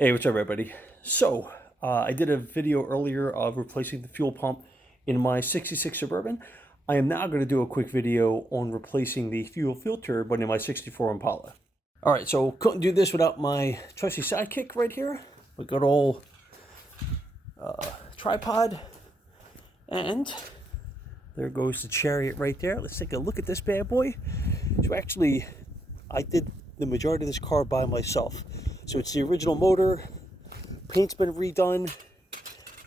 Hey, what's up, everybody? So, I did a video earlier of replacing the fuel pump in my 66 Suburban. I am now going to do a quick video on replacing the fuel filter, but in my 64 Impala. All right, so couldn't do this without my trusty sidekick right here. My good old tripod. And there goes the Chariot right there. Let's take a look at this bad boy. So actually, I did the majority of this car by myself. So it's the original motor, paint's been redone,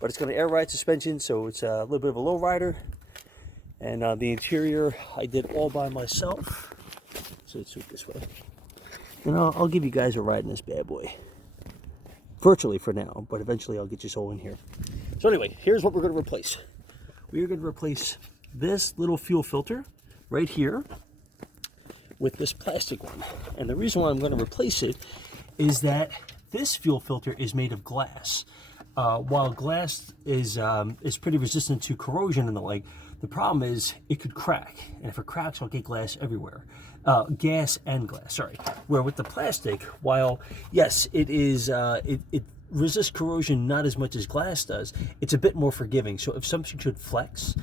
but it's got an air ride suspension, so it's a little bit of a low rider. And the interior, I did all by myself. So let's do it this way. And I'll give you guys a ride in this bad boy. Virtually for now, but eventually I'll get you all in here. So anyway, here's what we're going to replace. We're going to replace this little fuel filter right here with this plastic one. And the reason why I'm going to replace it is that this fuel filter is made of glass. While glass is pretty resistant to corrosion and the like, the problem is it could crack. And if it cracks, I'll get glass everywhere. Gas and glass, sorry. Where with the plastic, while yes, it is, it resists corrosion not as much as glass does, it's a bit more forgiving. So if something should flex,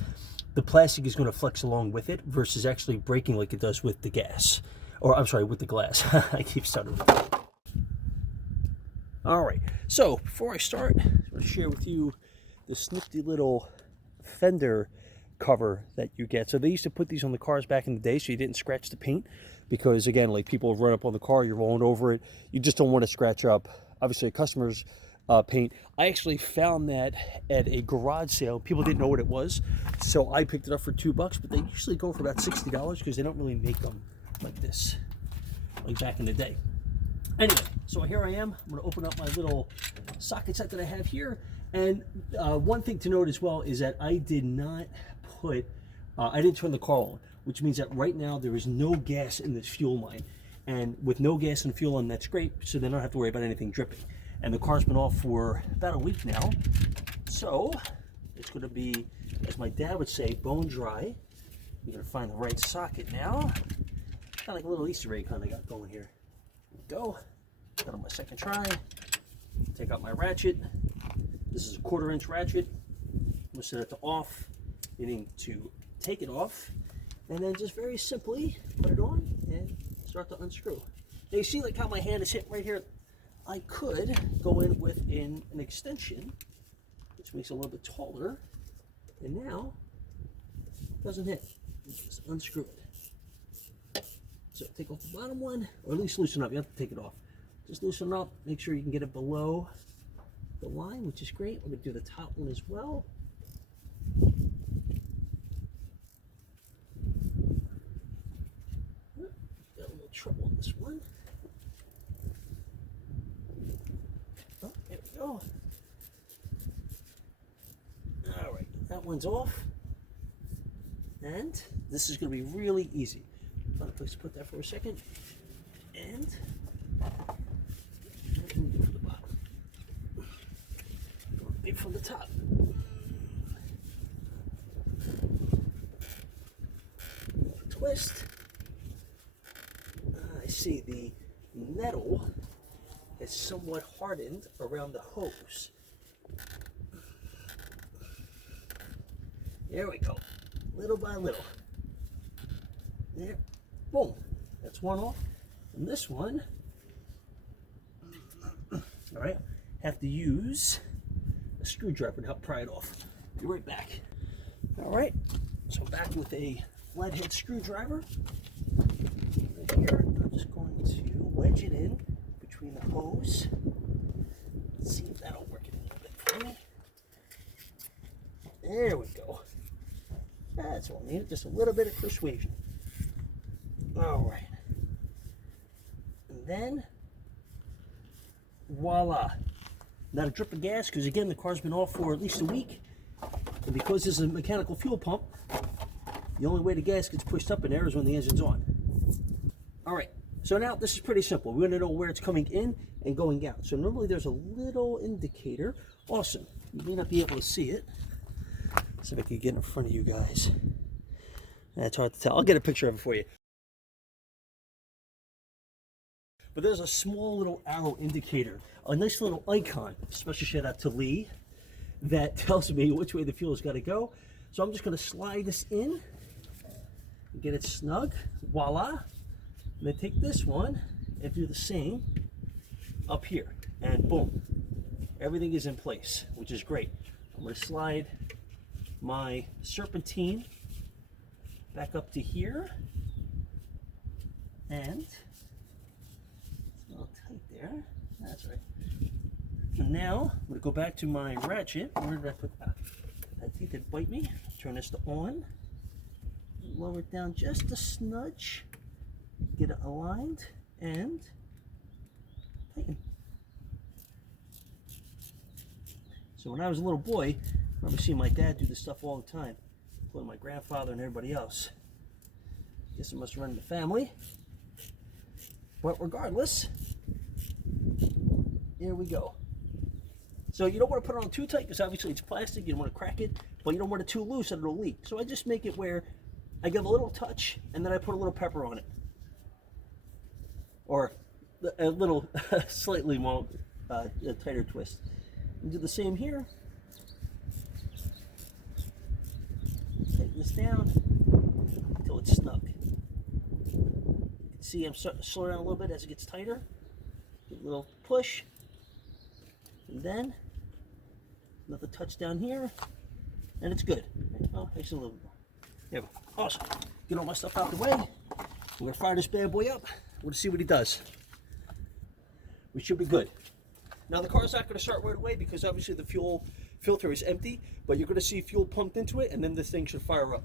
the plastic is going to flex along with it versus actually breaking like it does with the gas. Or I'm sorry, with the glass. I keep stuttering. All right, so before I start, I'm going to share with you this nifty little fender cover that you get. So they used to put these on the cars back in the day so you didn't scratch the paint, because again, like people run up on the car, you're rolling over it, you just don't want to scratch up obviously a customer's paint. I actually found that at a garage sale. People didn't know what it was, so I picked it up for $2, but they usually go for about $60 because they don't really make them like this, like back in the day. Anyway, so here I am. I'm going to open up my little socket set that I have here. And one thing to note as well is that I did not put, I didn't turn the car on, which means that right now there is no gas in this fuel line. And with no gas and fuel line, that's great, so then I don't have to worry about anything dripping. And the car's been off for about a week now. So it's going to be, as my dad would say, bone dry. You're going to find the right socket now. Kind of like a little Easter egg kind of got going here. Go. Got on my second try. Take out my ratchet. This is a 1/4 inch ratchet. I'm going to set it to off, meaning to take it off, and then just very simply put it on and start to unscrew. Now you see like how my hand is hit right here? I could go in with an extension, which makes it a little bit taller, and now it doesn't hit. You just unscrew it. So take off the bottom one, or at least loosen up. You have to take it off. Just loosen up, make sure you can get it below the line, which is great. We're going to do the top one as well. Got a little trouble on this one. Oh, there we go. All right, that one's off. And this is going to be really easy. Find a place to put that for a second. And what can we do for the bottom? Maybe from the top. Twist. I see the metal is somewhat hardened around the hose. There we go. Little by little. There. Boom. That's one off. And this one, all right, have to use a screwdriver to help pry it off. Be right back. All right, so back with a flathead screwdriver. Right here, I'm just going to wedge it in between the hose. Let's see if that'll work it a little bit for me. There we go. That's all I need, just a little bit of persuasion. All right. And then, voila. Not a drip of gas, because again, the car's been off for at least a week. And because this is a mechanical fuel pump, the only way the gas gets pushed up in there is when the engine's on. All right, so now this is pretty simple. We're going to know where it's coming in and going out. So normally there's a little indicator. Awesome. You may not be able to see it. Let's see if I can get in front of you guys. That's hard to tell. I'll get a picture of it for you. but there's a small little arrow indicator, a nice little icon, special shout out to Lee, that tells me which way the fuel's got to go. So I'm just going to slide this in and get it snug. Voila. And then take this one and do the same up here, and boom, everything is in place, which is great. I'm going to slide my serpentine back up to here, and it's a little tight there. That's right. And now I'm going to go back to my ratchet. Where did I put that? That teeth did bite me. Turn this to on. Lower it down just a smudge. Get it aligned and tighten. So when I was a little boy, I remember seeing my dad do this stuff all the time, including my grandfather and everybody else. Guess it must run in the family. But regardless, here we go. So you don't want to put it on too tight because obviously it's plastic, you don't want to crack it, but you don't want it too loose and it'll leak. So I just make it where I give a little touch and then I put a little pepper on it. Or a little slightly more a tighter twist. And do the same here. Tighten this down until it's snug. You can see I'm starting to slow down a little bit as it gets tighter. Give a little push. And then another touch down here. And it's good. Oh, actually a little more. There we go. Awesome. Get all my stuff out the way. We're going to fire this bad boy up. We're going to see what he does. We should be good. Now the car's not going to start right away because obviously the fuel filter is empty, but you're going to see fuel pumped into it and then this thing should fire up.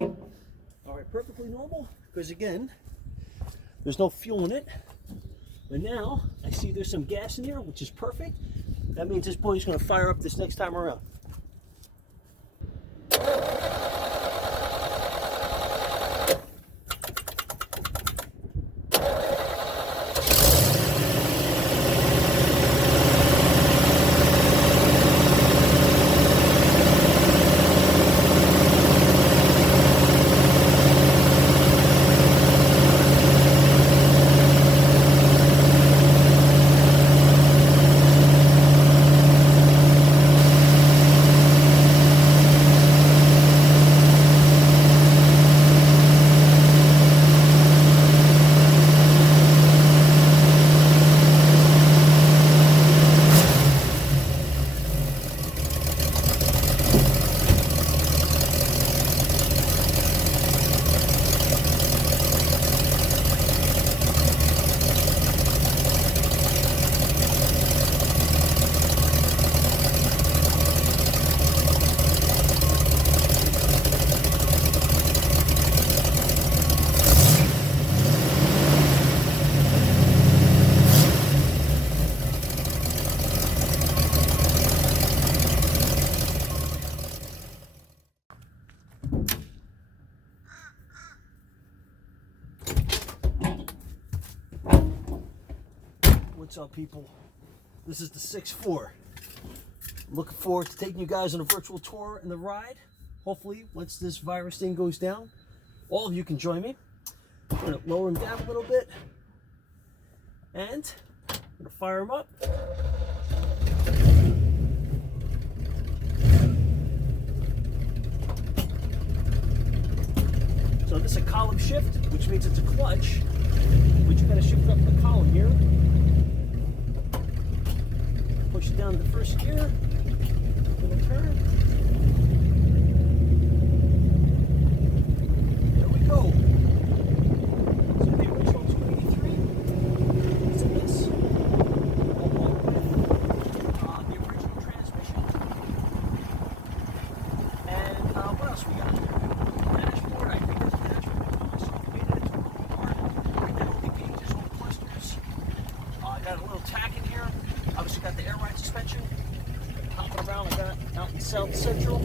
All right, perfectly normal because again, there's no fuel in it. But now I see there's some gas in here, which is perfect. That means this boy's going to fire up this next time around. What's up, people? This is the 6.4. I'm looking forward to taking you guys on a virtual tour and the ride. Hopefully, once this virus thing goes down, all of you can join me. I'm going to lower him down a little bit. And I'm going to fire him up. So this is a column shift, which means it's a clutch, but you got to shift up the column here. Push it down to the first gear, little turn. There we go. So the original 283 is this, along with the original transmission. And what else we got here? Dashboard, I think it's a dashboard. So we made it into a little part. Right now, the gauges on clusters. I got a little tack in here. Obviously got the air ride suspension. Hopping around, I got out in South Central.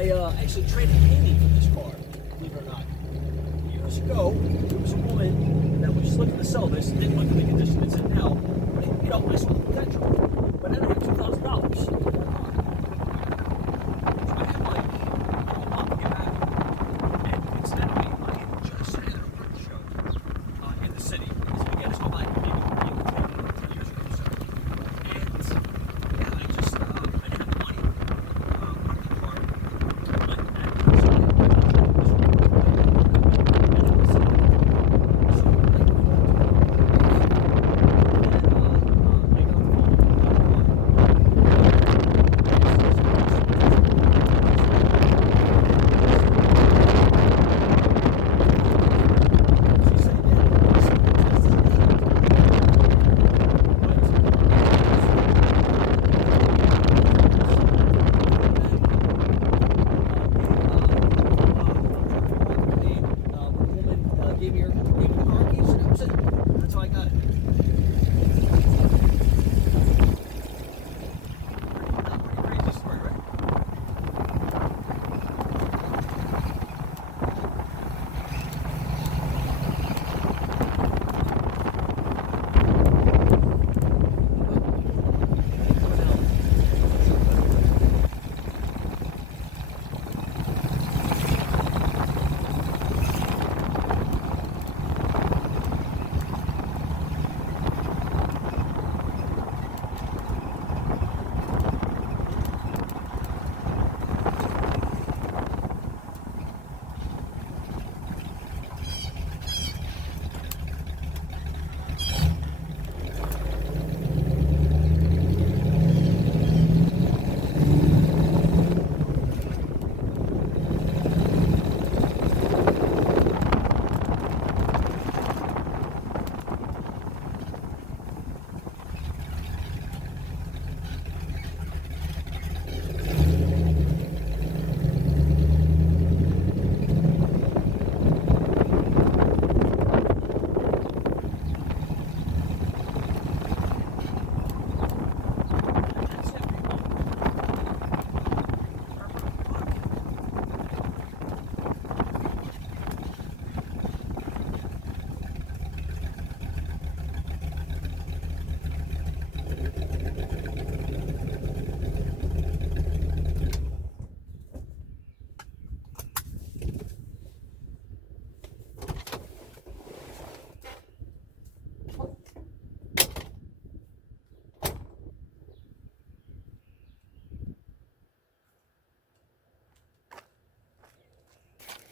I actually traded painting for this car, believe it or not. Years ago, there was a woman that was just looking to sell this and didn't look at the condition it's in now. But, you know, I saw the potential. But then I had $2,000.